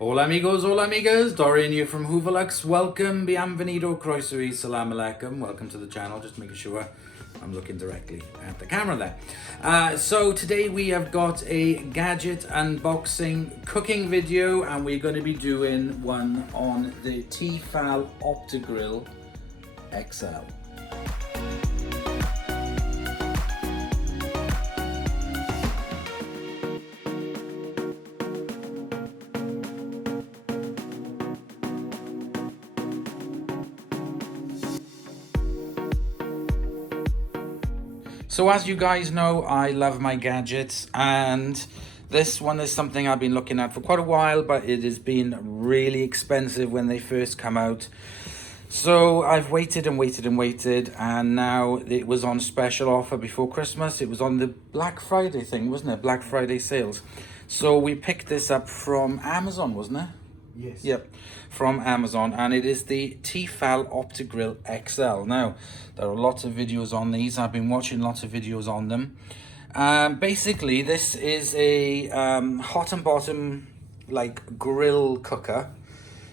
Hola amigos, hola amigas, Dorian here from Hooverlux. Welcome, bienvenido, croeso y salam alaikum. Welcome to the channel, just making sure I'm looking directly at the camera there. So today we have got a gadget unboxing cooking video, and we're going to be doing one on the Tefal OptiGrill XL. So as you guys know, I love my gadgets, and this one is something I've been looking at for quite a while, but it has been really expensive when they first come out. So I've waited and waited and waited, and now it was on special offer before Christmas. It was on the Black Friday thing, wasn't it? Black Friday sales. So we picked this up from Amazon, wasn't it? Yes. Yep, from Amazon, and it is the Tefal OptiGrill XL. Now, there are lots of videos on these. I've been watching lots of videos on them. Basically, this is a hot and bottom like grill cooker.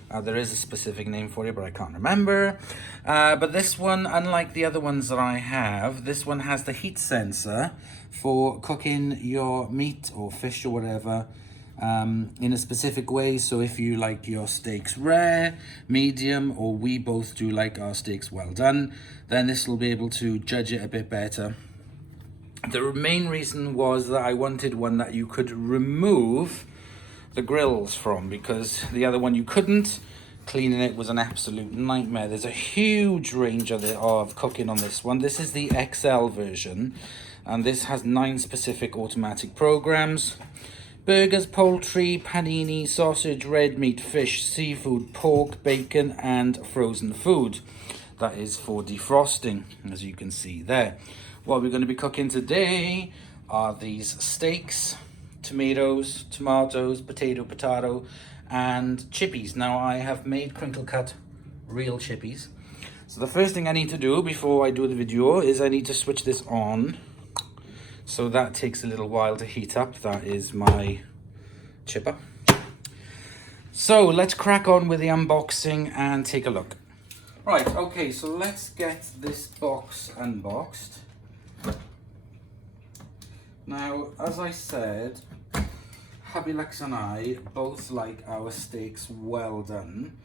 There is a specific name for it, but I can't remember. But this one, unlike the other ones that I have, this one has the heat sensor for cooking your meat or fish or whatever in a specific way. So if you like your steaks rare, medium, or we both do like our steaks well done, then this will be able to judge it a bit better. The main reason was that I wanted one that you could remove the grills from, because the other one you couldn't. Cleaning it was an absolute nightmare. There's a huge range of cooking on this one. This is the XL version, and this has 9 specific automatic programs. Burgers, poultry, panini, sausage, red meat, fish, seafood, pork, bacon, and frozen food. That is for defrosting, as you can see there. What we're going to be cooking today are these steaks, tomatoes, potato, and chippies. Now, I have made crinkle cut real chippies. So the first thing I need to do before I do the video is I need to switch this on. So that takes a little while to heat up. That is my chipper. So let's crack on with the unboxing and take a look. Right, okay, so let's get this box unboxed. Now, as I said, Hubby Lex and I both like our steaks well done.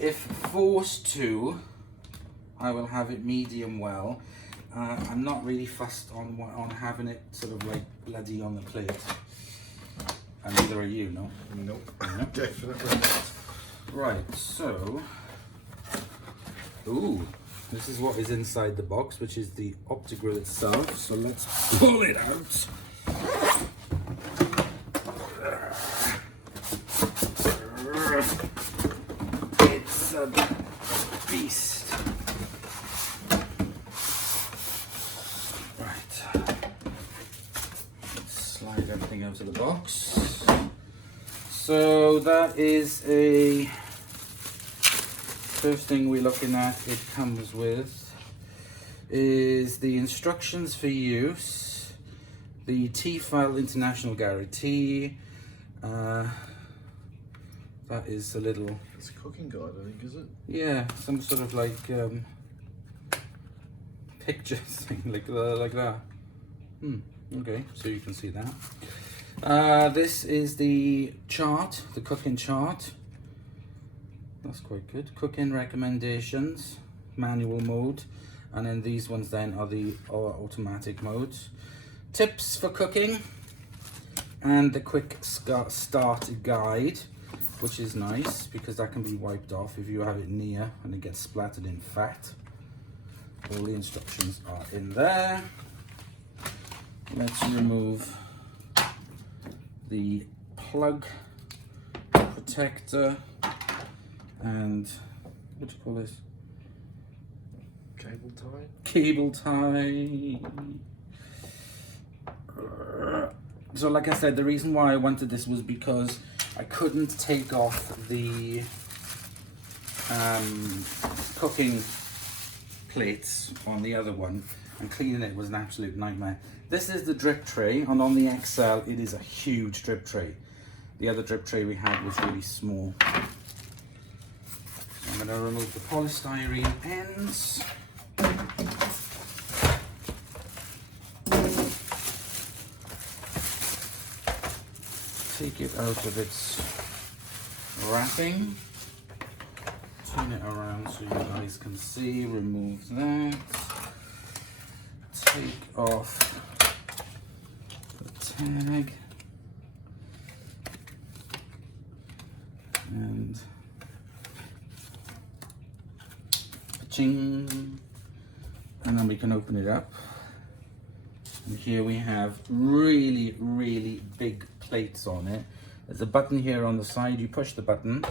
If forced to, I will have it medium well. I'm not really fussed on having it sort of like bloody on the plate. And neither are you, no? Nope. No? Definitely not. Right, so... Ooh, this is what is inside the box, which is the OptiGrill itself. So let's pull it out. It's a beast. Slide everything out of the box. So that is a first thing we're looking at. It comes with is the instructions for use, the Tefal International Guarantee. That is a little. It's a cooking guide, I think, is it? Yeah, some sort of like picture thing, like that. Okay, so you can see that. This is the chart, the cooking chart. That's quite good. Cooking recommendations, manual mode, and then these ones then are the automatic modes. Tips for cooking, and the quick start guide, which is nice because that can be wiped off if you have it near and it gets splattered in fat. All the instructions are in there. Let's remove the plug protector and what do you call this? Cable tie? Cable tie. So like I said, the reason why I wanted this was because I couldn't take off the cooking plates on the other one, and cleaning it was an absolute nightmare. This is the drip tray, and on the XL it is a huge drip tray. The other drip tray we had was really small. I'm going to remove the polystyrene ends. Take it out of its wrapping. Turn it around so you guys can see. Remove that. Take off the tag. And ching, and then we can open it up. And here we have really, really big plates on it. There's a button here on the side. You push the button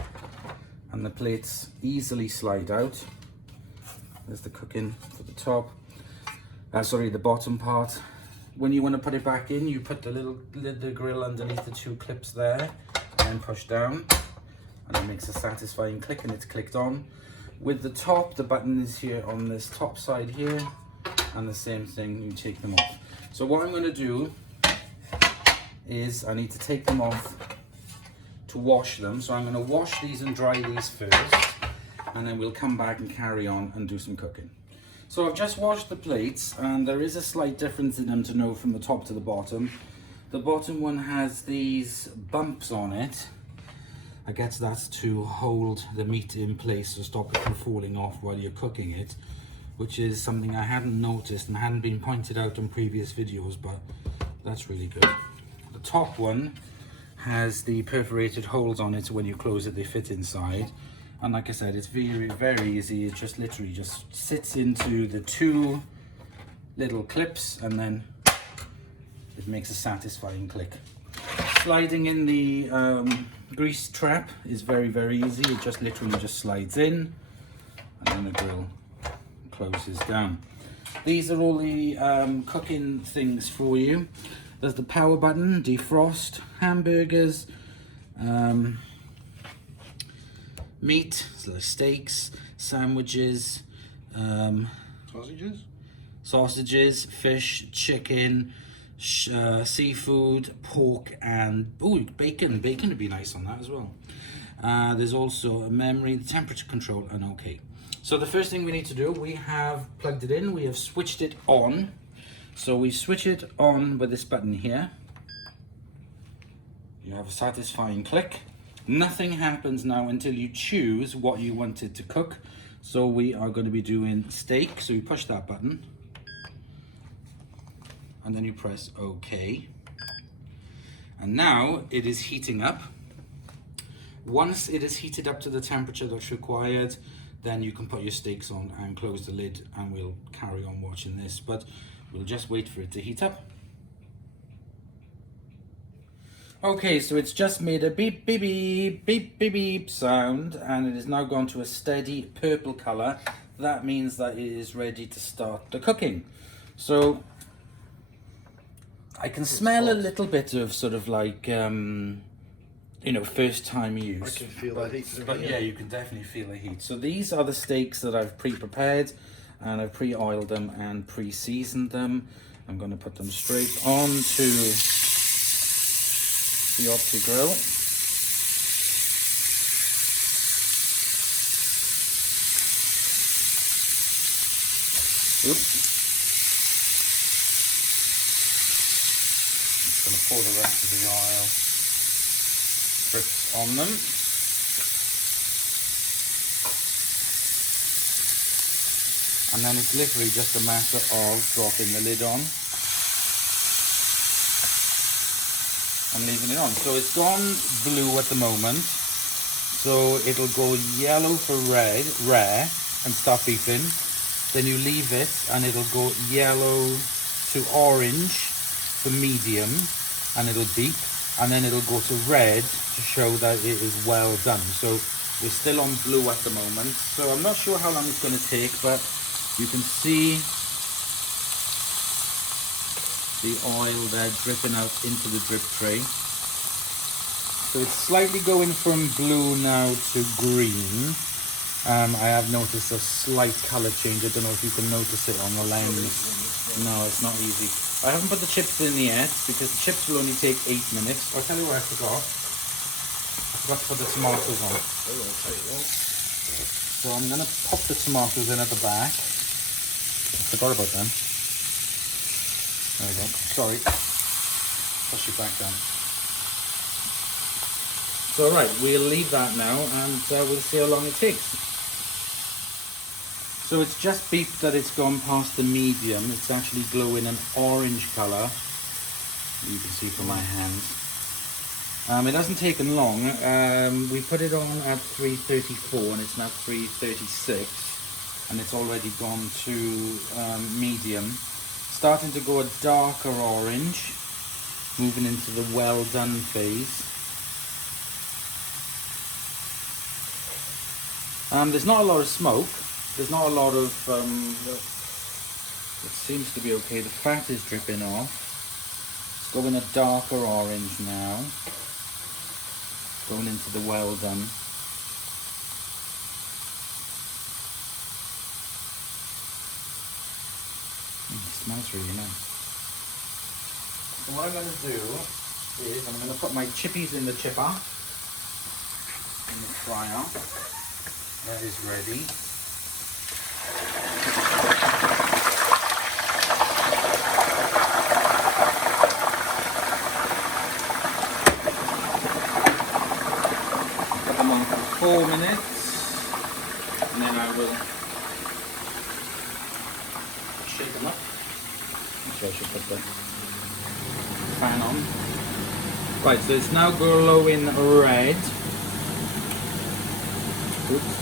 and the plates easily slide out. There's the cooking for the top. Sorry, the bottom part. When you want to put it back in, you put the little the grill underneath the two clips there and then push down. And it makes a satisfying click, and it's clicked on. With the top, the button is here on this top side here, and the same thing, you take them off. So what I'm going to do is I need to take them off to wash them. So I'm going to wash these and dry these first, and then we'll come back and carry on and do some cooking. So I've just washed the plates, and there is a slight difference in them to know from the top to the bottom. The bottom one has these bumps on it. I guess that's to hold the meat in place to stop it from falling off while you're cooking it, which is something I hadn't noticed and hadn't been pointed out in previous videos, but that's really good. The top one has the perforated holes on it, so when you close it they fit inside, and like I said, it's very, very easy. It just literally just sits into the two little clips, and then it makes a satisfying click. Sliding in the grease trap is very, very easy. It just literally just slides in, and then the grill closes down. These are all the cooking things for you. There's the power button, defrost, hamburgers, meat, so steaks, sandwiches, sausages, fish, chicken, seafood, pork, and bacon. Bacon would be nice on that as well. There's also a memory, the temperature control, and okay. So the first thing we need to do, we have plugged it in, we have switched it on. So we switch it on with this button here. You have a satisfying click. Nothing happens now until you choose what you wanted to cook. So we are going to be doing steak, so you push that button, and then you press OK. And now it is heating up. Once it is heated up to the temperature that's required, then you can put your steaks on and close the lid, and we'll carry on watching this, but we'll just wait for it to heat up. Okay, so it's just made a beep, beep, beep, beep, beep, beep sound, and it is now gone to a steady purple color. That means that it is ready to start the cooking. So I can smell a little bit of sort of like, you know, first time use. I can feel that heat. But yeah, you can definitely feel the heat. So these are the steaks that I've pre-prepared, and I've pre-oiled them and pre-seasoned them. I'm going to put them straight onto the OptiGrill. Oops. I'm going to pour the rest of the oil drips on them. And then it's literally just a matter of dropping the lid on and leaving it on. So it's gone blue at the moment, so it'll go yellow for rare and start beeping. Then you leave it and it'll go yellow to orange for medium, and it'll beep, and then it'll go to red to show that it is well done. So we're still on blue at the moment, so I'm not sure how long it's going to take, but you can see the oil there dripping out into the drip tray. So it's slightly going from blue now to green. I have noticed a slight colour change. I don't know if you can notice it on the lens. No, it's not easy. I haven't put the chips in yet because the chips will only take 8 minutes. I'll tell you what I forgot. forgot to put the tomatoes on. They're going to take long. So I'm going to pop the tomatoes in at the back. I forgot about them. There we go. Sorry. Push it back down. So alright, we'll leave that now and we'll see how long it takes. So it's just beeped that it's gone past the medium. It's actually glowing an orange colour. You can see from my hands. It hasn't taken long. We put it on at 334 and it's now 336 and it's already gone to medium. Starting to go a darker orange, moving into the well done phase. There's not a lot of smoke. There's not a lot of, it seems to be okay. The fat is dripping off. It's going a darker orange now. Going into the well done. It smells really nice. So what I'm going to do is I'm going to put my chippies in the chipper, in the fryer. That is ready. Put them on for 4 minutes, and then I will shake them up. Actually, I should put the fan on. Right, so it's now glowing red. Oops.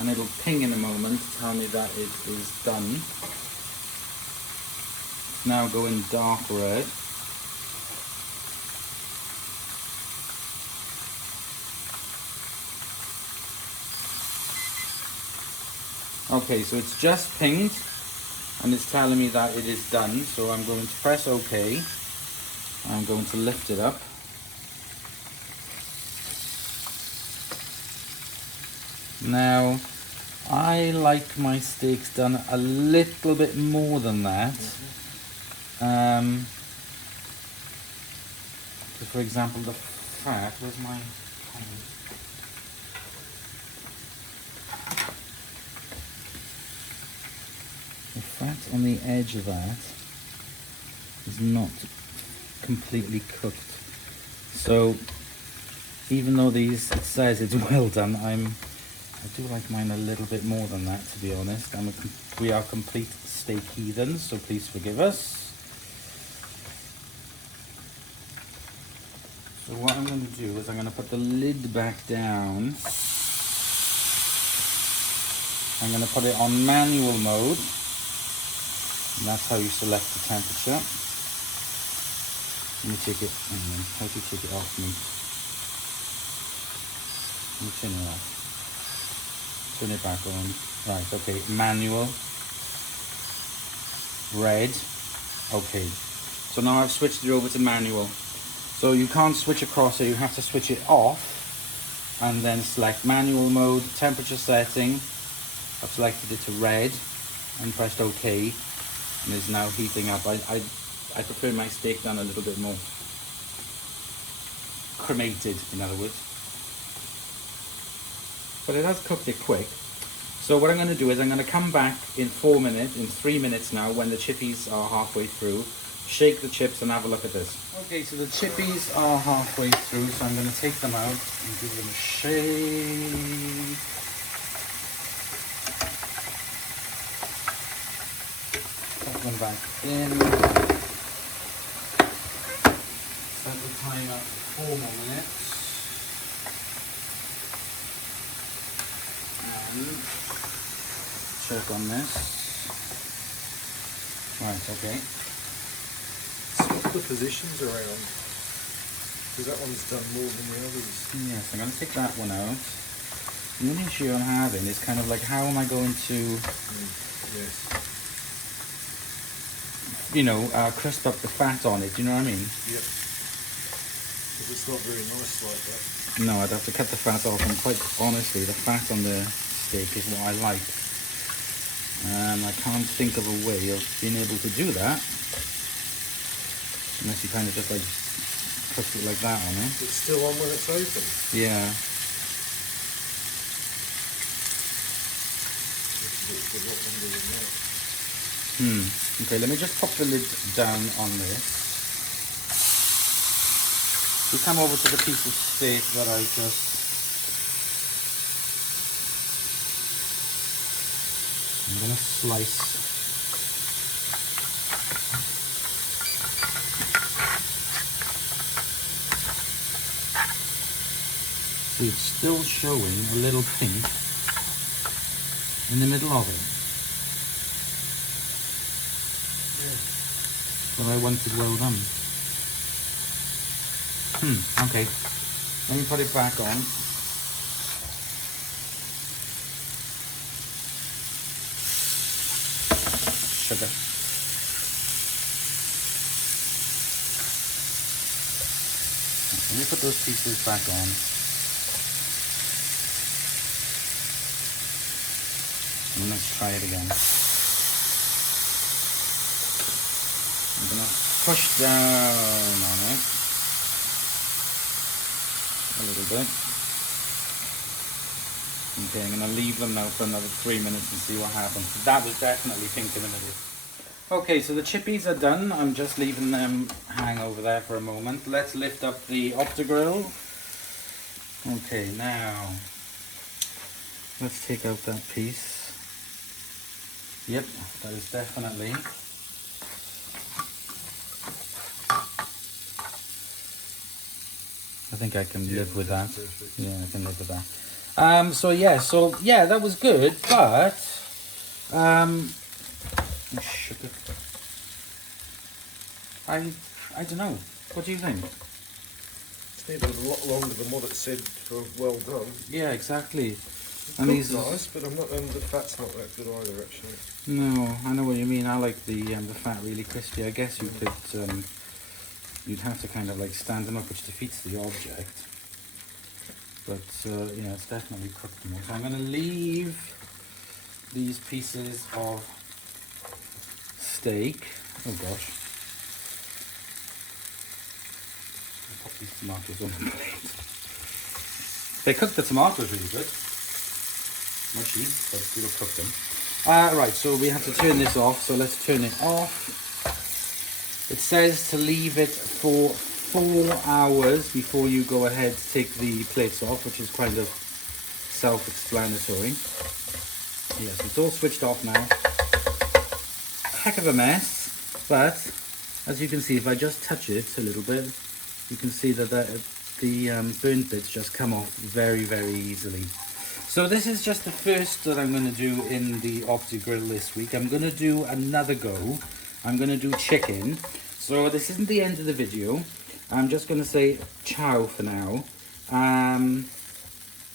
And it'll ping in a moment to tell me that it is done. It's now going dark red. Okay, so it's just pinged and it's telling me that it is done, so I'm going to press OK. I'm going to lift it up. Now, I like my steaks done a little bit more than that. So for example, the fat, where's my the fat on the edge of that is not completely cooked. So even though it says it's well done, I do like mine a little bit more than that, to be honest. We are complete steak heathens, so please forgive us. So what I'm going to do is I'm going to put the lid back down. I'm going to put it on manual mode. And that's how you select the temperature. Let me take it, how do you take it off me? Let me turn it off. Turn it back on. Right, okay, manual. Red. Okay. So now I've switched it over to manual. So you can't switch across it, you have to switch it off and then select manual mode, temperature setting. I've selected it to red and pressed OK and it's now heating up. I prefer my steak done a little bit more cremated, in other words. But it has cooked it quick. So what I'm going to do is I'm going to come back in 4 minutes, in 3 minutes now, when the chippies are halfway through, shake the chips and have a look at this. Okay, so the chippies are halfway through, so I'm going to take them out and give them a shake. Put them back in. Set the timer for 4 more minutes. And check on this. Right, okay. Swap the positions around, because that one's done more than the others. Yes, I'm going to take that one out. The only issue I'm having is kind of like, how am I going to, Yes. you know, crisp up the fat on it, do you know what I mean? Yep. Because it's not very nice like that. No, I'd have to cut the fat off, and quite honestly, the fat on the steak is what I like. I can't think of a way of being able to do that unless you kind of just like puts it like that on it. It's still on when it's open. Yeah. Okay, let me just pop the lid down on this. We come over to the piece of steak that I just... I'm going to slice. See, it's still showing a little pink in the middle of it. But I want it well done. Okay. Let me put it back on. Sugar. Let me put those pieces back on. And let's try it again. I'm gonna push down on it a little bit. Okay, I'm gonna leave them now for another 3 minutes and see what happens. That was definitely pink in the middle. Okay, so the chippies are done. I'm just leaving them hang over there for a moment. Let's lift up the OptiGrill. Okay, now let's take out that piece. Yep, that is definitely. I think I can live with that. Perfect. Yeah, I can live with that. So yeah, that was good, but sugar. I don't know. What do you think? It's needed a lot longer than what it said for well done. Yeah, exactly. And these nice, but I'm not. The fat's not that good either, actually. No, I know what you mean. I like the fat really crispy. I guess you could. You'd have to kind of like stand them up, which defeats the object. But yeah, it's definitely cooked more. So I'm going to leave these pieces of steak. Oh gosh. I'll pop these tomatoes on the plate. They cooked the tomatoes really good. Mushy, but we'll cook them. Right, so we have to turn this off. So let's turn it off. It says to leave it for 4 hours before you go ahead to take the plates off, which is kind of self-explanatory. Yes, it's all switched off now. Heck of a mess, but as you can see, if I just touch it a little bit, you can see that the burnt bits just come off very, very easily. So this is just the first that I'm going to do in the OptiGrill this week. I'm going to do another go. I'm going to do chicken. So this isn't the end of the video. I'm just going to say ciao for now.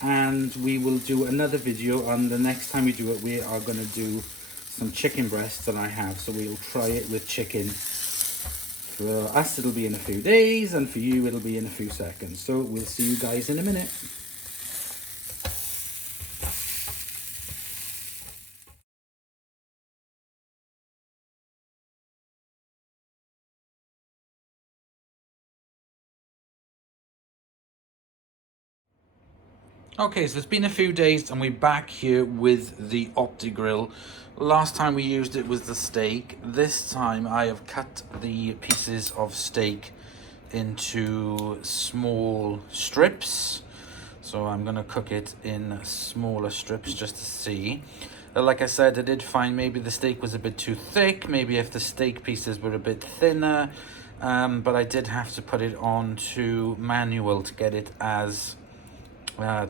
And we will do another video, and the next time we do it, we are going to do some chicken breasts that I have. So we'll try it with chicken. For us, it'll be in a few days, and for you, it'll be in a few seconds. So we'll see you guys in a minute. Okay, so it's been a few days and we're back here with the OptiGrill. Last time we used it was the steak. This time I have cut the pieces of steak into small strips. So I'm going to cook it in smaller strips just to see. Like I said, I did find maybe the steak was a bit too thick. Maybe if the steak pieces were a bit thinner. But I did have to put it on to manual to get it as... well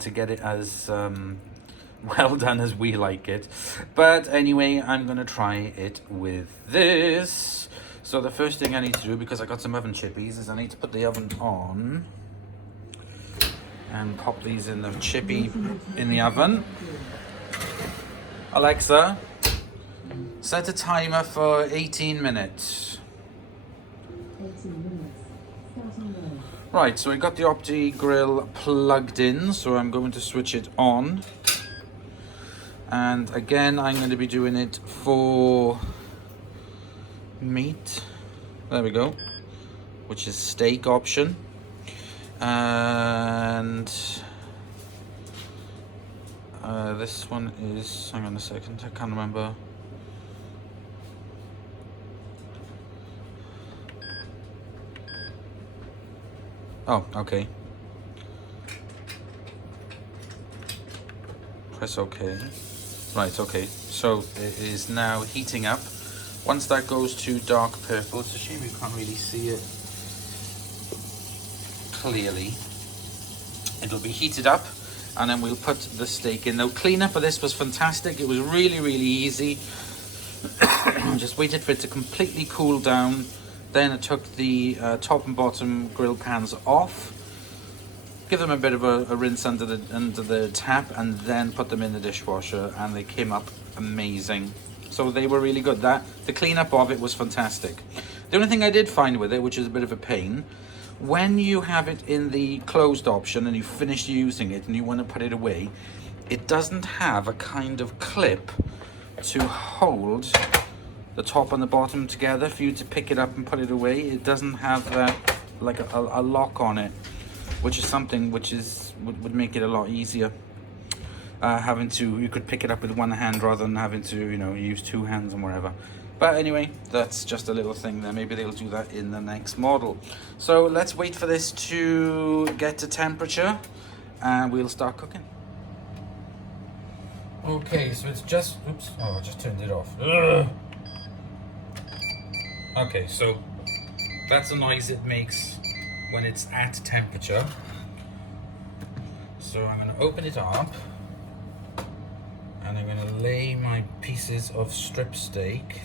done as we like it. But anyway, I'm gonna try it with this. So the first thing I need to do, because I got some oven chippies, is I need to put the oven on and pop these in the chippy in the oven. Alexa, set a timer for 18 minutes. 18 minutes. Starting now. Right, so I got the OptiGrill plugged in, so I'm going to switch it on. And again, I'm going to be doing it for meat. There we go. Which is steak option. And this one is, hang on a second, I can't remember. Oh, okay. Press OK. Right, okay. So it is now heating up. Once that goes to dark purple, it's a shame you can't really see it clearly. It'll be heated up, and then we'll put the steak in. Now, cleanup of this was fantastic. It was really, really easy. Just waited for it to completely cool down. Then I took the top and bottom grill pans off, give them a bit of a rinse under the tap, and then put them in the dishwasher, and they came up amazing. So they were really good. The cleanup of it was fantastic. The only thing I did find with it, which is a bit of a pain, when you have it in the closed option and you finish using it and you want to put it away, it doesn't have a kind of clip to hold the top and the bottom together for you to pick it up and put it away. It doesn't have like a lock on it, which is something which would make it a lot easier. You could pick it up with one hand rather than having to, use two hands and whatever. But anyway, that's just a little thing there. Maybe they'll do that in the next model. So let's wait for this to get to temperature and we'll start cooking. Okay, so it's just, oops, oh, I just turned it off. Ugh. Okay, so that's the noise it makes when it's at temperature. So I'm going to open it up and I'm going to lay my pieces of strip steak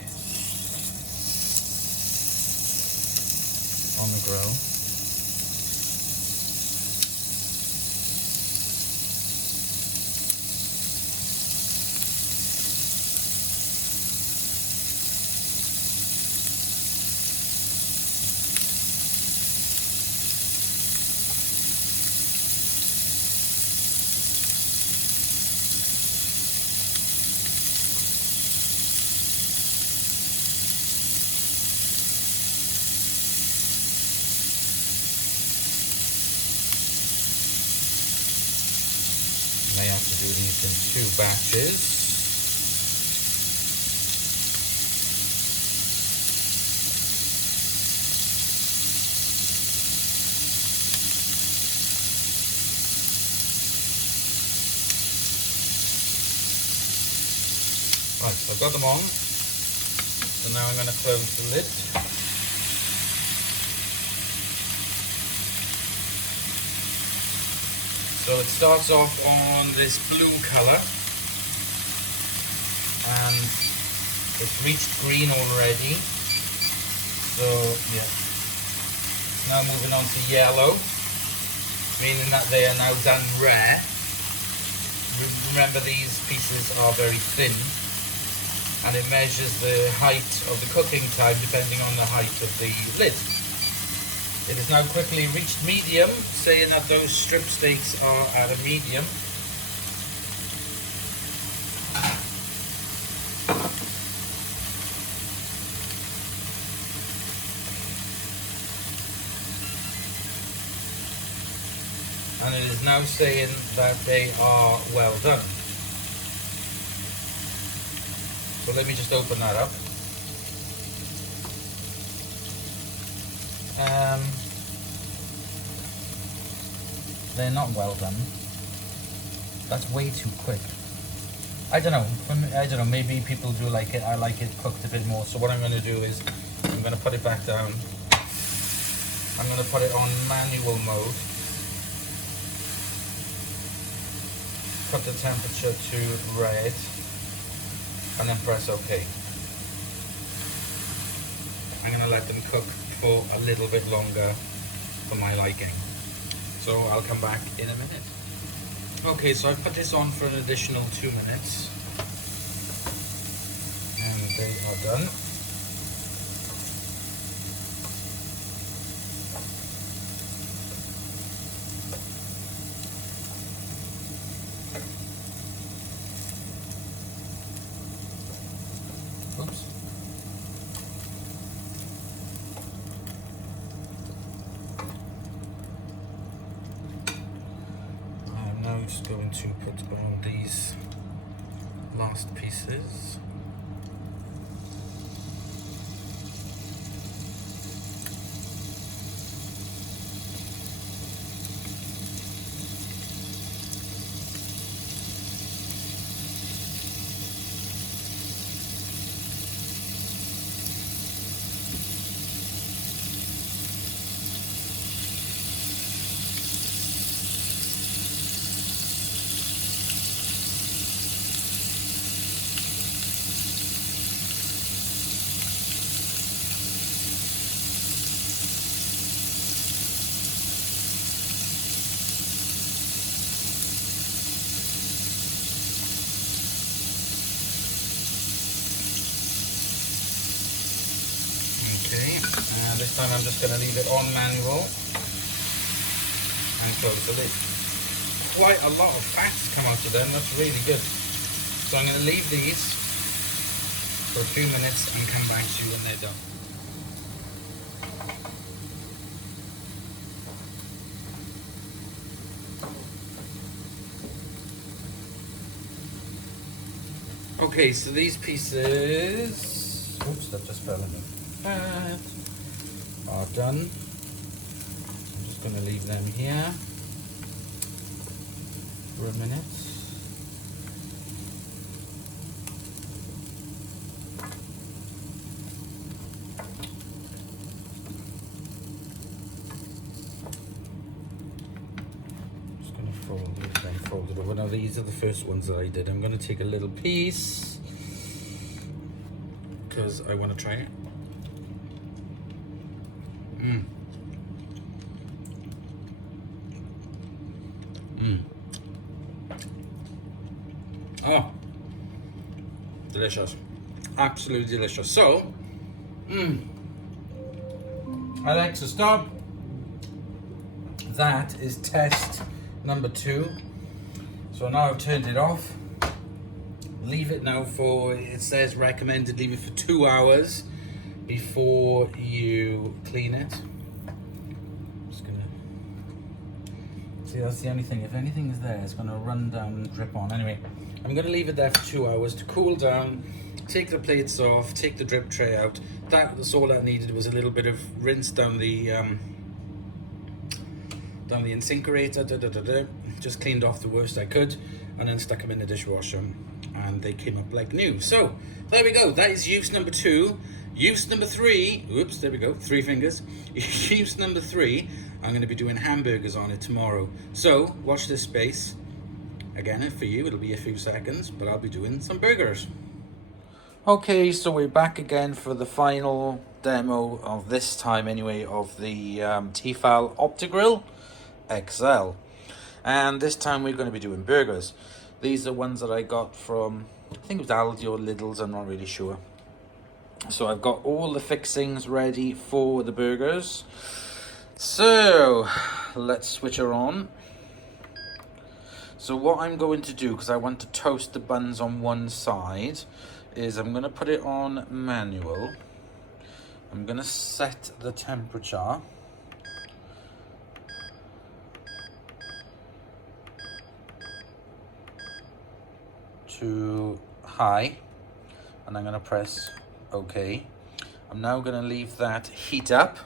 on the grill. May have to do these in 2 batches. Right, so I've got them on. So now I'm going to close the lid. So it starts off on this blue color and it's reached green already. So yeah, now moving on to yellow, meaning that they are now done rare. Remember, these pieces are very thin and it measures the height of the cooking time depending on the height of the lid. It has now quickly reached medium, saying that those strip steaks are at a medium. And it is now saying that they are well done. So let me just open that up. They're not well done. That's way too quick. I don't know. I don't know. Maybe people do like it. I like it cooked a bit more. So what I'm going to do is I'm going to put it back down. I'm going to put it on manual mode. Put the temperature to red, and then press OK. I'm going to let them cook for a little bit longer for my liking. So I'll come back in a minute. Okay, so I've put this on for an additional 2 minutes. And they are done. Oops. just going to put on these last pieces. Okay, this time I'm just going to leave it on manual and close. So there's quite a lot of fats come out of them, that's really good. So I'm going to leave these for a few minutes and come back to you when they're done. Okay, so these pieces, oops, that just fell in the fat, are done. I'm just going to leave them here for a minute. Just going to fold these, then fold it over. Now these are the first ones that I did. I'm going to take a little piece because I want to try it. Oh, delicious, absolutely delicious. So, Alexa, stop. That is test number 2. So now I've turned it off. Leave it now for, it says recommended, leave it for 2 hours before you clean it. Just gonna, see, that's the only thing. If anything is there, it's gonna run down and drip on. Anyway, I'm gonna leave it there for 2 hours to cool down, take the plates off, take the drip tray out. That's all I needed, was a little bit of rinse down the incinerator, just cleaned off the worst I could, and then stuck them in the dishwasher, and they came up like new. So there we go, that is use number 2. Use number 3, oops, there we go, 3 fingers. Use number 3, I'm going to be doing hamburgers on it tomorrow. So watch this space. Again, for you, it'll be a few seconds, but I'll be doing some burgers. Okay, so we're back again for the final demo of this time anyway, of the Tefal OptiGrill XL. And this time we're going to be doing burgers. These are ones that I got from, I think it was Aldi or Lidl's, I'm not really sure. So I've got all the fixings ready for the burgers. So let's switch her on. So what I'm going to do, because I want to toast the buns on one side, is I'm going to put it on manual. I'm going to set the temperature to high, and I'm going to press OK. I'm now going to leave that heat up,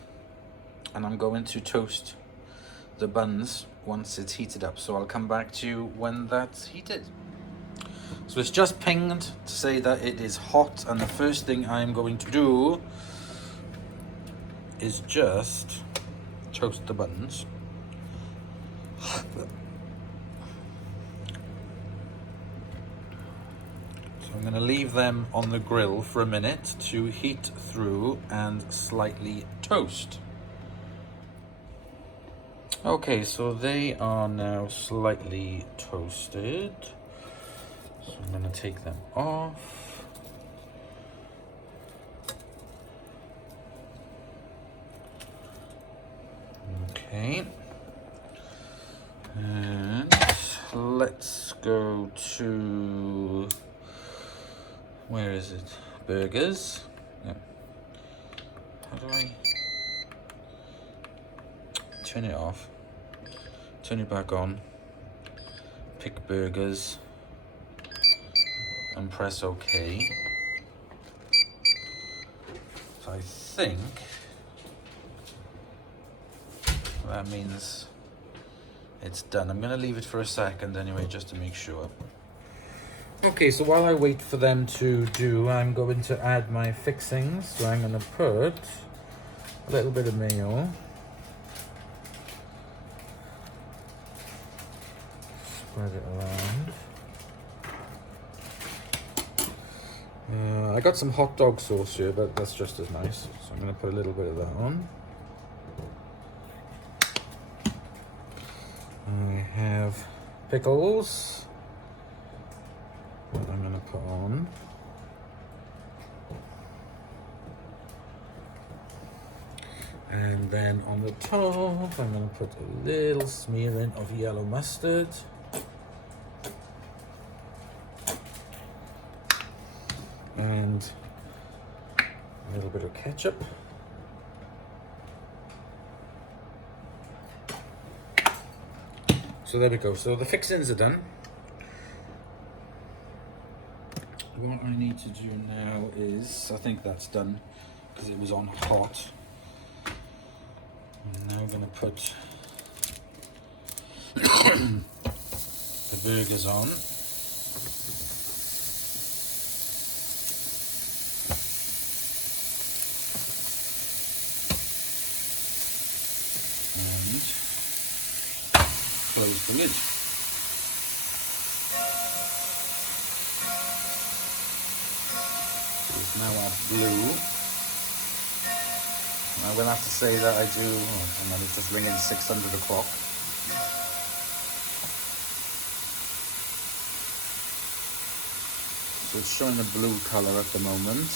and I'm going to toast the buns once it's heated up. So I'll come back to you when that's heated. So it's just pinged to say that it is hot, and the first thing I'm going to do is just toast the buns. I'm going to leave them on the grill for a minute to heat through and slightly toast. Okay, so they are now slightly toasted. So I'm going to take them off. Okay. And let's go to, where is it? Burgers. No. How do I turn it off? Turn it back on. pick burgers and press OK. So I think that means it's done. I'm gonna leave it for a second anyway, just to make sure. Okay, so while I wait for them to do, I'm going to add my fixings. So I'm gonna put a little bit of mayo. Spread it around. I got some hot dog sauce here, but that's just as nice. So I'm gonna put a little bit of that on. I have pickles that I'm going to put on. And then on the top, I'm going to put a little smearing of yellow mustard. And a little bit of ketchup. So there we go. So the fixings are done. What I need to do now is, I think that's done because it was on hot. I'm now going to put the burgers on. And close the lid. Now our blue. I will have to say that I do, and then it's just ringing 600 o'clock. So it's showing a blue colour at the moment.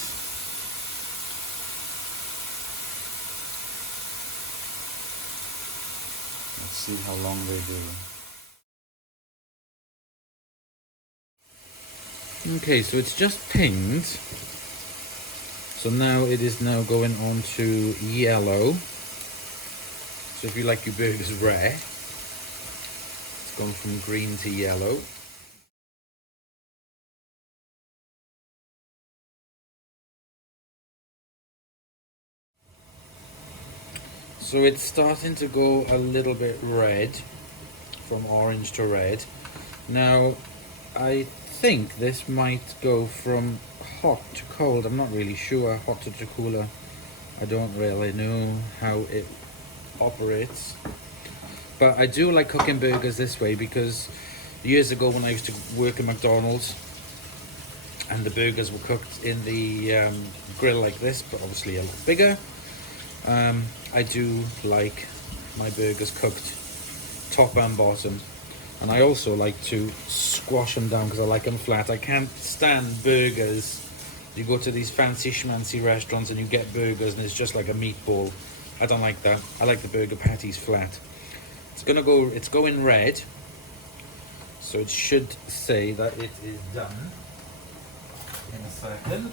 Let's see how long they do. Okay, so it's just pinged. So now it is now going on to yellow. So if you like your burgers rare, it's gone from green to yellow. So it's starting to go a little bit red, from orange to red. Now, I think this might go from hot to cold. I'm not really sure. Hot to cooler. I don't really know how it operates. But I do like cooking burgers this way because years ago when I used to work at McDonald's and the burgers were cooked in the grill like this, but obviously a lot bigger. I do like my burgers cooked top and bottom. And I also like to squash them down because I like them flat. I can't stand burgers. You go to these fancy schmancy restaurants and you get burgers and it's just like a meatball. I don't like that. I like the burger patties flat. It's going red. So it should say that it is done in a second.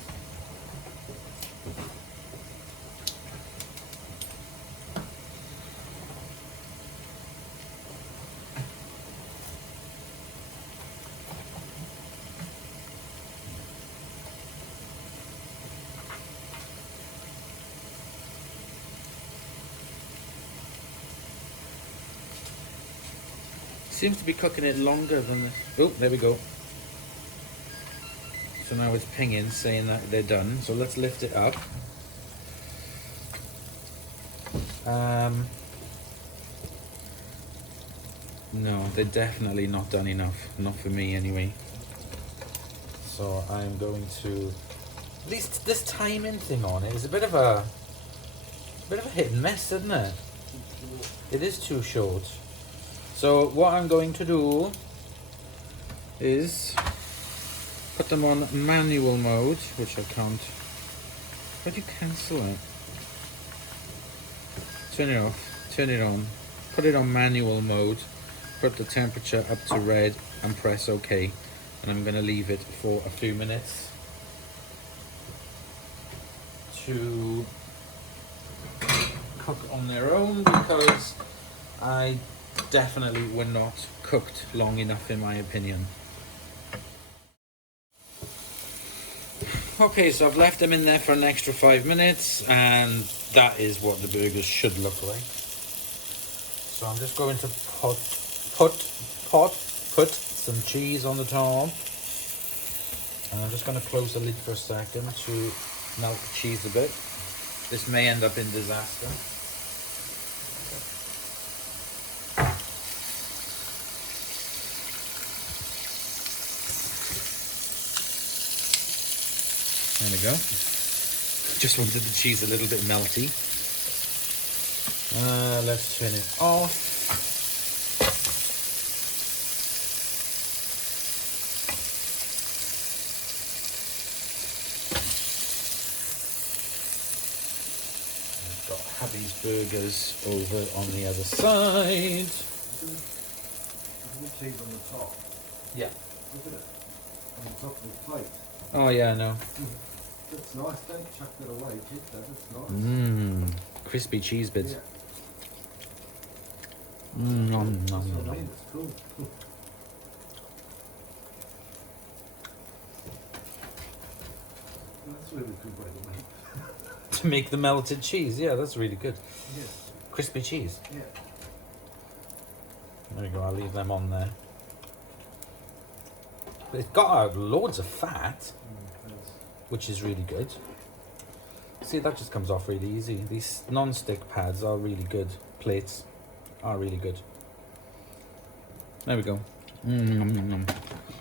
Seems to be cooking it longer than this. Oh, there we go. So now it's pinging, saying that they're done. So let's lift it up. No, they're definitely not done enough. Not for me, anyway. So I'm going to. This timing thing on it is a bit of a hit and miss, isn't it? It is too short. So what I'm going to do is put them on manual mode, which I can't. How do you cancel it? Turn it off, turn it on, put it on manual mode, put the temperature up to red and press OK. And I'm going to leave it for a few minutes to cook on their own because I definitely were not cooked long enough in my opinion. Okay, so I've left them in there for an extra 5 minutes, and that is what the burgers should look like. So I'm just going to put some cheese on the top, and I'm just going to close the lid for a second to melt the cheese a bit. This may end up in disaster. There we go. Just wanted the cheese a little bit melty. Let's turn it off. I've got Happy's burgers over on the other side. Isn't it cheese on the top? Yeah. Look at it. On the top of the plate. Oh yeah, I know. That's nice. Don't chuck that away. Keep that. That's nice. Mmm. Crispy cheese bits. Yeah. Mmm. That's what I mean. It's cool. That's a really good way to make. To make the melted cheese. Yeah, that's really good. Yes. Crispy cheese. Yeah. There we go. I'll leave them on there. But it's got out loads of fat, which is really good. See, that just comes off really easy. These non-stick pads are really good. Plates are really good. There we go.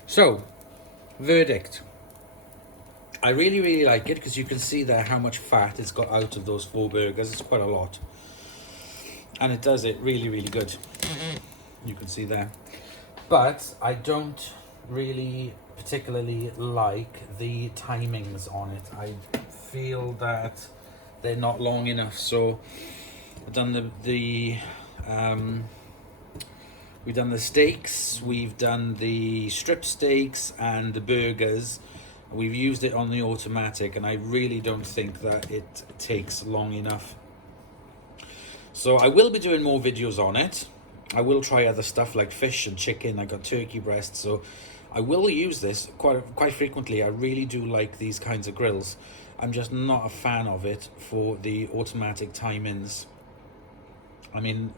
So, verdict. I really, really like it because you can see there how much fat it's got out of those 4 burgers. It's quite a lot. And it does it really, really good. You can see there. But I don't really particularly like the timings on it. I feel that they're not long enough. So I've done we've done the steaks, we've done the strip steaks and the burgers. We've used it on the automatic, and I really don't think that it takes long enough. So I will be doing more videos on it. I will try other stuff like fish and chicken. I got turkey breasts, so I will use this quite frequently. I really do like these kinds of grills. I'm just not a fan of it for the automatic time-ins. I mean,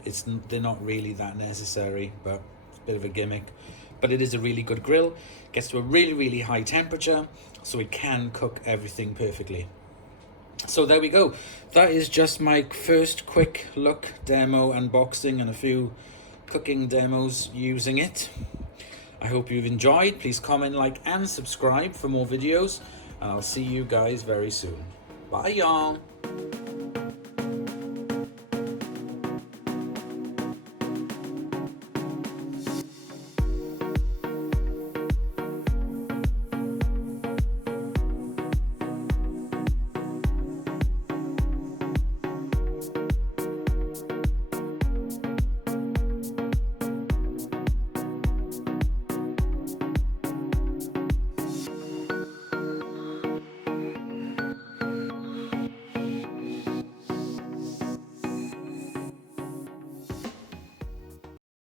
they're not really that necessary, but it's a bit of a gimmick. But it is a really good grill. Gets to a really, really high temperature, so it can cook everything perfectly. So there we go. That is just my first quick look, demo, unboxing, and a few cooking demos using it. I hope you've enjoyed. Please comment, like, and subscribe for more videos. And I'll see you guys very soon. Bye, y'all.